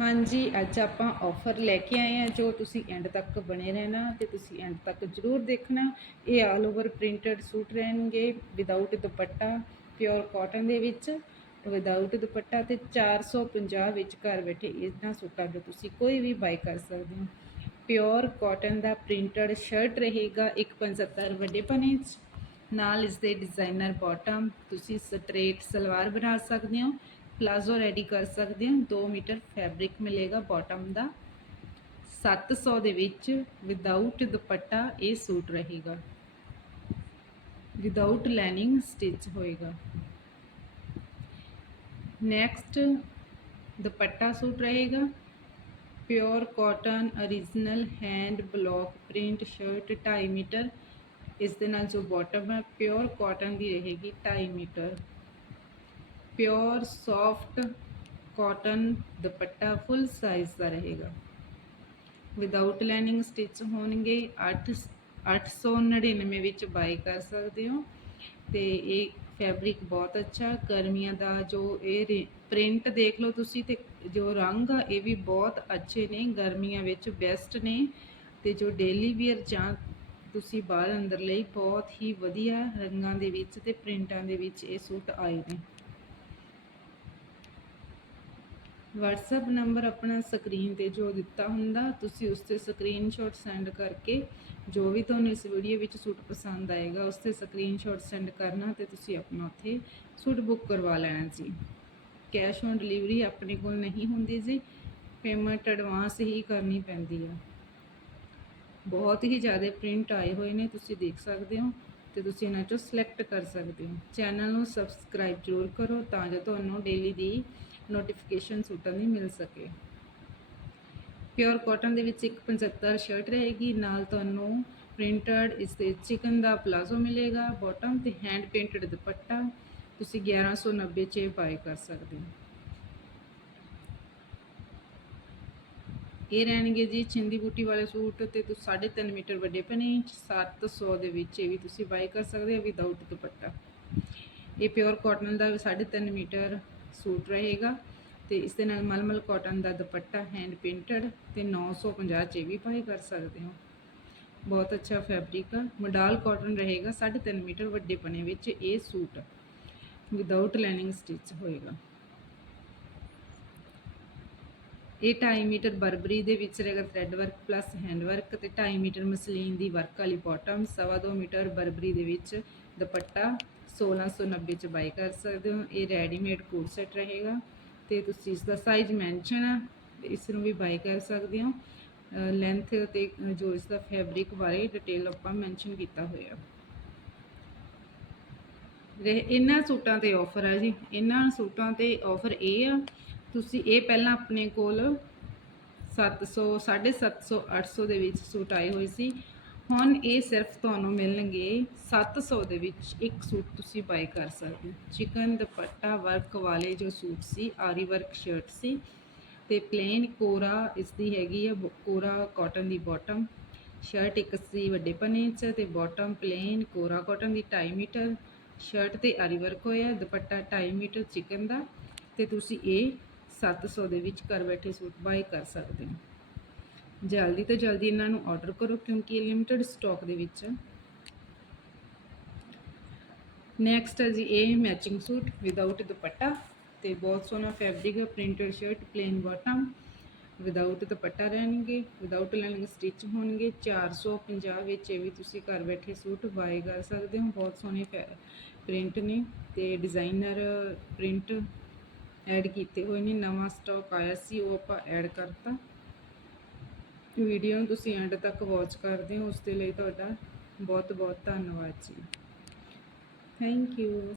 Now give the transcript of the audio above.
ਹਾਂਜੀ, ਅੱਜ ਆਪਾਂ ਆਫਰ ਲੈ ਕੇ ਆਏ ਆ ਜੋ ਤੁਸੀਂ ਐਂਡ ਤੱਕ ਬਣੇ ਰਹਿਣਾ ਤੇ ਤੁਸੀਂ ਐਂਡ ਤੱਕ ਜ਼ਰੂਰ ਦੇਖਣਾ। ਇਹ ਆਲ ਓਵਰ ਪ੍ਰਿੰਟਡ ਸੂਟ ਰਹਿਣਗੇ ਵਿਦਆਊਟ ਦੁਪੱਟਾ ਪਿਓਰ ਕਾਟਨ ਦੇ ਵਿੱਚ। ਵਿਦਆਊਟ ਦੁਪੱਟਾ ਤੇ 450 ਵਿੱਚ ਘਰ ਬੈਠੇ ਇਹਨਾਂ ਸੂਟਾਂ ਤੋਂ ਤੁਸੀਂ ਕੋਈ ਵੀ ਬਾਈ ਕਰ ਸਕਦੇ ਹੋ। ਪਿਓਰ ਕਾਟਨ ਦਾ ਪ੍ਰਿੰਟਡ ਸ਼ਰਟ ਰਹੇਗਾ 175 ਵੱਡੇ ਪਨੇ 'ਚ। ਨਾਲ ਇਸ ਦੇ ਡਿਜ਼ਾਈਨਰ ਬਾਟਮ ਤੁਸੀਂ ਸਟ੍ਰੇਟ ਸਲਵਾਰ ਬਣਾ ਸਕਦੇ ਹੋ। ਪਲਾਜ਼ੋ ਰੈਡੀ ਕਰ ਸਕਦੇ ਹਾਂ। 2 ਮੀਟਰ ਫੈਬਰਿਕ ਮਿਲੇਗਾ ਬਾਟਮ ਦਾ। 700 ਦੇ ਵਿੱਚ ਵਿਦਆਊਟ ਦੁਪੱਟਾ ਇਹ ਸੂਟ ਰਹੇਗਾ। ਵਿਦਆਊਟ ਲਾਈਨਿੰਗ ਸਟਿਚ ਹੋਏਗਾ। ਨੈਕਸਟ ਦੁਪੱਟਾ ਸੂਟ ਰਹੇਗਾ। Pure cotton origignal hand block print shirt 2.5 metre. ਇਸ ਦੇ ਨਾਲ ਜੋ ਬਾਟਮ ਹੈ, ਪਿਓਰ ਕਾਟਨ ਦੀ ਰਹੇਗੀ 2.5 metre. Pure soft cotton dupatta full size ਦਾ ਰਹੇਗਾ। ਵਿਦਆਊਟ ਲਾਈਨਿੰਗ ਸਟਿਚ ਹੋਣਗੇ 8 899 ਵਿੱਚ ਬਾਈ ਕਰ ਸਕਦੇ ਹੋ। ਤੇ ਇਹ ਫੈਬਰਿਕ ਬਹੁਤ ਅੱਛਾ, ਗਰਮੀਆਂ ਦਾ ਜੋ ਇਹ ਪ੍ਰਿੰਟ ਦੇਖ ਲਓ ਤੁਸੀਂ ਤੇ ਜੋ ਰੰਗ ਆ, ਇਹ ਵੀ ਬਹੁਤ ਅੱਛੇ ਨੇ, ਗਰਮੀਆਂ ਵਿੱਚ ਬੈਸਟ ਨੇ। ਤੇ ਜੋ ਡੇਲੀ ਵੀਅਰ ਜਾਂ ਤੁਸੀਂ ਬਾਹਰ ਅੰਦਰ ਲਈ, ਬਹੁਤ ਹੀ ਵਧੀਆ ਰੰਗਾਂ ਦੇ ਵਿੱਚ ਤੇ ਪ੍ਰਿੰਟਾਂ ਦੇ ਵਿੱਚ ਇਹ ਸੂਟ ਆਏ ਨੇ। WhatsApp ਨੰਬਰ ਆਪਣਾ ਸਕਰੀਨ ਤੇ ਜੋ ਦਿੱਤਾ ਹੁੰਦਾ, ਤੁਸੀਂ ਉਸ ਤੇ ਸਕਰੀਨਸ਼ਾਟ ਸੈਂਡ ਕਰਕੇ ਜੋ ਵੀ ਤੁਹਾਨੂੰ ਇਸ ਵੀਡੀਓ ਵਿੱਚ ਸੂਟ ਪਸੰਦ ਆਏਗਾ ਉਸ ਤੇ ਸਕਰੀਨਸ਼ਾਟ ਸੈਂਡ ਕਰਨਾ ਤੇ ਤੁਸੀਂ ਆਪਣਾ ਉੱਥੇ ਸੂਟ ਬੁੱਕ ਕਰਵਾ ਲੈਣਾ ਜੀ। ਕੈਸ਼ ਔਨ ਡਿਲੀਵਰੀ ਆਪਣੇ ਕੋਲ ਨਹੀਂ ਹੁੰਦੀ ਜੀ ਪੇਮੈਂਟ ਐਡਵਾਂਸ ਹੀ ਕਰਨੀ ਪੈਂਦੀ ਆ। ਬਹੁਤ ਹੀ ਜ਼ਿਆਦਾ ਪ੍ਰਿੰਟ ਆਏ ਹੋਏ ਨੇ, ਤੁਸੀਂ ਦੇਖ ਸਕਦੇ ਹੋ। ਤੇ ਤੁਸੀਂ ਇਹਨਾਂ ਚੋਂ ਸਿਲੈਕਟ ਕਰ ਸਕਦੇ ਹੋ। ਚੈਨਲ ਨੂੰ ਸਬਸਕ੍ਰਾਈਬ ਜ਼ਰੂਰ ਕਰੋ ਤਾਂ ਜੋ ਤੁਹਾਨੂੰ ਡੇਲੀ ਦੀ ਨੋਟੀਫਿਕੇਸ਼ਨ ਸੂਟਾਂ ਦੀ ਮਿਲ ਸਕੇ। ਪਿਓਰ ਕਾਟਨ ਦੇ ਵਿੱਚ ਇੱਕ 75 ਸ਼ਰਟ ਰਹੇਗੀ। ਨਾਲ ਤੁਹਾਨੂੰ ਪ੍ਰਿੰਟਡ ਇਸ ਤੇ ਚਿਕਨ ਦਾ ਪਲਾਜ਼ੋ ਮਿਲੇਗਾ। ਬਾਟਮ ਤੇ ਹੈਂਡ ਪੇਂਟਡ ਦੁਪੱਟਾ। ਤੁਸੀਂ 1190 ਚ ਬਾਏ ਕਰ ਸਕਦੇ ਹੋ। ਇਹ ਰਹਿਣਗੇ ਜੀ ਛਿੰਦੀ ਬੂਟੀ ਵਾਲੇ ਸੂਟ ਤੇ ਤੁਸੀਂ 3.5 ਮੀਟਰ ਵੱਡੇ ਪਨੇ 700 ਦੇ ਵਿੱਚ ਇਹ ਵੀ ਤੁਸੀਂ ਬਾਈ ਕਰ ਸਕਦੇ ਹੋ ਵਿਦਆਊਟ ਦੁਪੱਟਾ। ਇਹ ਪਿਓਰ ਕਾਟਨ ਦਾ 3.5 ਮੀਟਰ ਸੂਟ ਰਹੇਗਾ ਤੇ ਇਸ ਦੇ ਨਾਲ ਮਲਮਲ ਕਾਟਨ ਦਾ ਦੁਪੱਟਾ ਹੈਂਡ ਪੇਂਟਡ ਤੇ 950 ਚ ਵੀ ਪਾਈ ਕਰ ਸਕਦੇ ਹੋ। ਬਹੁਤ ਅੱਛਾ ਫੈਬਰਿਕ ਆ ਮਡਾਲ ਕਾਟਨ ਰਹੇਗਾ 3.5 ਮੀਟਰ ਵੱਡੇ ਪਨੇ ਵਿੱਚ ਇਹ ਸੂਟ ਵਿਦਆਊਟ ਲਾਈਨਿੰਗ ਸਟਿਚ ਹੋਏਗਾ। ਇਹ 2.5 ਮੀਟਰ ਬਰਬਰੀ ਦੇ ਵਿੱਚ ਰਹੇਗਾ thread work plus hand work ਤੇ 2.5 ਮੀਟਰ ਮਸਲੀਨ ਦੀ ਵਰਕ ਵਾਲੀ ਬਾਟਮ 2.5 ਮੀਟਰ ਬਰਬਰੀ ਦੇ ਵਿੱਚ ਦੁਪੱਟਾ 1690 ਚ ਬਾਈ ਕਰ ਸਕਦੇ ਹੋ। ਇਹ ਰੈਡੀਮੇਡ ਕੋਟ ਸੈਟ ਰਹੇਗਾ ਤੇ ਤੁਸੀਂ ਇਸ ਦਾ ਸਾਈਜ਼ ਮੈਂਸ਼ਨ ਹੈ ਇਸ ਨੂੰ ਵੀ ਬਾਈ ਕਰ ਸਕਦੇ ਹੋ। ਲੈਂਥ ਤੇ ਜੋ ਇਸ ਦਾ ਫੈਬਰਿਕ ਬਾਰੇ ਡਿਟੇਲ ਆਪਾਂ ਮੈਂਸ਼ਨ ਕੀਤਾ ਹੋਇਆ। ਇਹਨਾਂ ਸੂਟਾਂ ਤੇ ਆਫਰ ਆ ਜੀ। ਇਹਨਾਂ ਸੂਟਾਂ ਤੇ ਆਫਰ ਇਹ ਆ ਤੁਸੀਂ ਇਹ ਪਹਿਲਾਂ ਆਪਣੇ ਕੋਲ 700 750 800 ਦੇ ਵਿੱਚ ਸੂਟ ਆਏ ਹੋਏ ਸੀ। ਹੁਣ ਇਹ ਸਿਰਫ ਤੁਹਾਨੂੰ ਮਿਲਣਗੇ 700 ਦੇ ਵਿੱਚ ਇੱਕ ਸੂਟ ਤੁਸੀਂ ਬਾਈ ਕਰ ਸਕਦੇ ਹੋ। ਚਿਕਨ ਦੁਪੱਟਾ ਵਰਕ ਵਾਲੇ ਜੋ ਸੂਟ ਸੀ, ਆਰੀ ਵਰਕ ਸ਼ਰਟ ਸੀ ਤੇ ਪਲੇਨ ਕੋਰਾ ਇਸ ਦੀ ਹੈਗੀ ਹੈ ਬ- ਕੋਰਾ ਕਾਟਨ ਦੀ ਬਾਟਮ ਸ਼ਰਟ ਇੱਕ ਸੀ ਵੱਡੇ ਪਨੇ 'ਚ ਤੇ ਬਾਟਮ ਪਲੇਨ ਕੋਰਾ ਕਾਟਨ ਦੀ 2.5 ਮੀਟਰ। ਸ਼ਰਟ ਤੇ ਆਰੀ ਵਰਕ ਹੋਇਆ, ਦੁਪੱਟਾ 2.5 ਮੀਟਰ ਚਿਕਨ ਦਾ ਤੇ ਤੁਸੀਂ ਇਹ 700 ਦੇ ਵਿੱਚ ਘਰ ਬੈਠੇ ਸੂਟ ਬਾਏ ਕਰ ਸਕਦੇ ਹੋ ਜਲਦੀ ਤੋਂ ਜਲਦੀ ਇਹਨਾਂ ਨੂੰ ਆਰਡਰ ਕਰੋ ਕਿਉਂਕਿ ਇਹ ਲਿਮਟਿਡ ਸਟਾਕ ਦੇ ਵਿੱਚ ਹੈ ਨੈਕਸਟ ਹੈ ਜੀ, ਇਹ ਮੈਚਿੰਗ ਸੂਟ ਵਿਦਆਊਟ ਦੁਪੱਟਾ ਤੇ ਬਹੁਤ ਸੋਹਣਾ ਫੈਬਰਿਕ ਹੈ printed shirt plain bottom without dupatta ਰਹਿਣਗੇ ਵਿਦਆਊਟ ਲਾਈਨਿੰਗ ਸਟਿਚ ਹੋਣਗੇ। 450 ਵਿੱਚ ਇਹ ਵੀ ਤੁਸੀਂ ਘਰ ਬੈਠੇ ਸੂਟ ਬਾਏ ਕਰ ਸਕਦੇ ਹੋ। ਬਹੁਤ ਸੋਹਣੇ ਪ੍ਰਿੰਟ ਨੇ ਤੇ ਡਿਜ਼ਾਈਨਰ ਪ੍ਰਿੰਟ ਐਡ ਕੀਤੇ ਹੋਏ ਨੇ, ਨਵਾਂ ਸਟਾਕ ਆਇਆ ਸੀ, ਉਹ ਆਪਾਂ ਐਡ ਕਰਤਾ। ਵੀਡੀਓ ਨੂੰ ਤੁਸੀਂ ਐਂਡ ਤੱਕ ਵਾਚ ਕਰਦੇ ਹੋ, ਉਸ ਦੇ ਲਈ ਤੁਹਾਡਾ ਬਹੁਤ ਬਹੁਤ ਧੰਨਵਾਦ ਜੀ। Thank you